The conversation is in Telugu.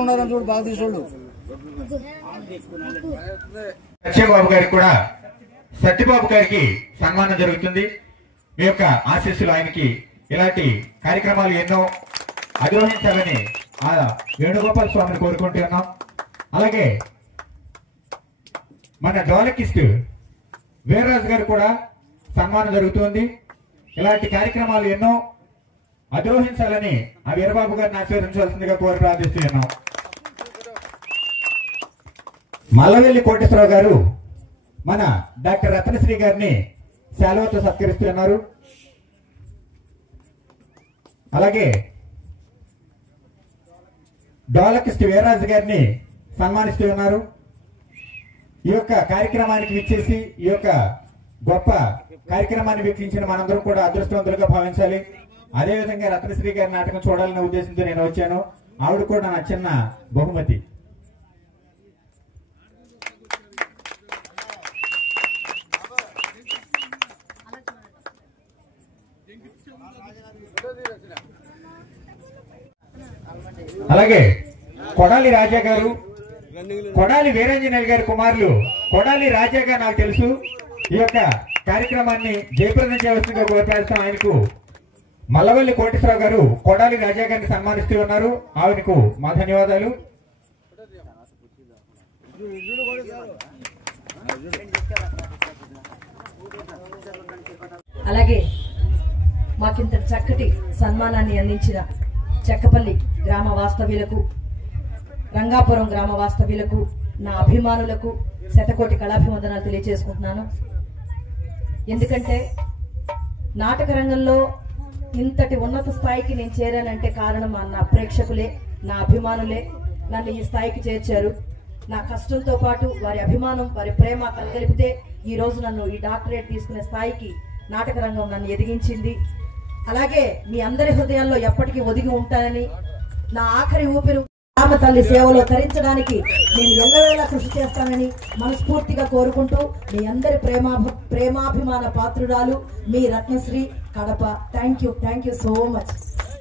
ఉన్నారని చూడు బాగా తీసుకోండు. సత్యబాబు గారికి కూడా సత్యబాబు గారికి సన్మానం జరుగుతుంది. మీ యొక్క ఆశీస్సులు ఆయనకి ఇలాంటి కార్యక్రమాలు ఎన్నో అధిరోహించాలని ఆ వేణుగోపాల స్వామిని కోరుకుంటున్నాం. అలాగే మన డోలకిస్ట్ వీర్రాజు గారు కూడా సన్మానం జరుగుతుంది. ఇలాంటి కార్యక్రమాలు ఎన్నో అధిరోహించాలని ఆ వీరబాబు గారిని ఆశీర్వదించాల్సిందిగా కోరి ప్రార్థిస్తున్నాం. మల్లవెల్లి కోటేశ్వరరావు గారు మన డాక్టర్ రత్నశ్రీ గారిని శాలువాతో సత్కరిస్తున్నారు. అలాగే డోలకిస్ట్ వీర్రాజు గారిని సన్మానిస్తూ ఉన్నారు. ఈ యొక్క కార్యక్రమానికి విచ్చేసి ఈ యొక్క గొప్ప కార్యక్రమాన్ని వీక్షించిన మనందరం కూడా అదృష్టవంతులుగా భావించాలి. అదేవిధంగా రత్నశ్రీ గారి నాటకం చూడాలనే ఉద్దేశంతో నేను వచ్చాను. ఆవిడ కూడా నా చిన్న బహుమతి. అలాగే కొడాలి రాజా గారు, కొడాలి వీరాంజనేయులు గారి కుమారులు కొడాలి రాజా గారు నాకు తెలుసు. ఈ యొక్క కార్యక్రమాన్ని జయప్రదం చేయవలసిందిగా కోరుతాం. ఆయనకు మల్లవల్లి కోటేశ్వరరావు గారు కొడాలి రాజా గారిని సన్మానిస్తూ ఉన్నారు. ఆవిడకు మా ధన్యవాదాలు. అలాగే మాకింత చక్కటి సన్మానాన్ని అందించిన చెక్కపల్లి గ్రామ వాస్తవ్యులకు, రంగాపురం గ్రామ వాస్తవ్యులకు, నా అభిమానులకు శతకోటి కళాభివందనాలు తెలియజేసుకుంటున్నాను. ఎందుకంటే నాటక రంగంలో ఇంతటి ఉన్నత స్థాయికి నేను చేరానంటే కారణం నా ప్రేక్షకులే, నా అభిమానులే నన్ను ఈ స్థాయికి చేర్చారు. నా కష్టంతో పాటు వారి అభిమానం, వారి ప్రేమ కలగలిపితే ఈ రోజు నన్ను ఈ డాక్టరేట్ తీసుకునే స్థాయికి నాటక రంగం నన్ను ఎదిగించింది. అలాగే మీ అందరి హృదయాల్లో ఎప్పటికీ ఒదిగి ఉంటానని, నా ఆఖరి ఊపిరి రామ తల్లి సేవలో తరించడానికి నేను ఎల్లవేళ కృషి చేస్తానని మనస్ఫూర్తిగా కోరుకుంటూ మీ అందరి ప్రేమాభిమాన పాత్రురాలు మీ Ratnasri, Kadapa. Thank you so much.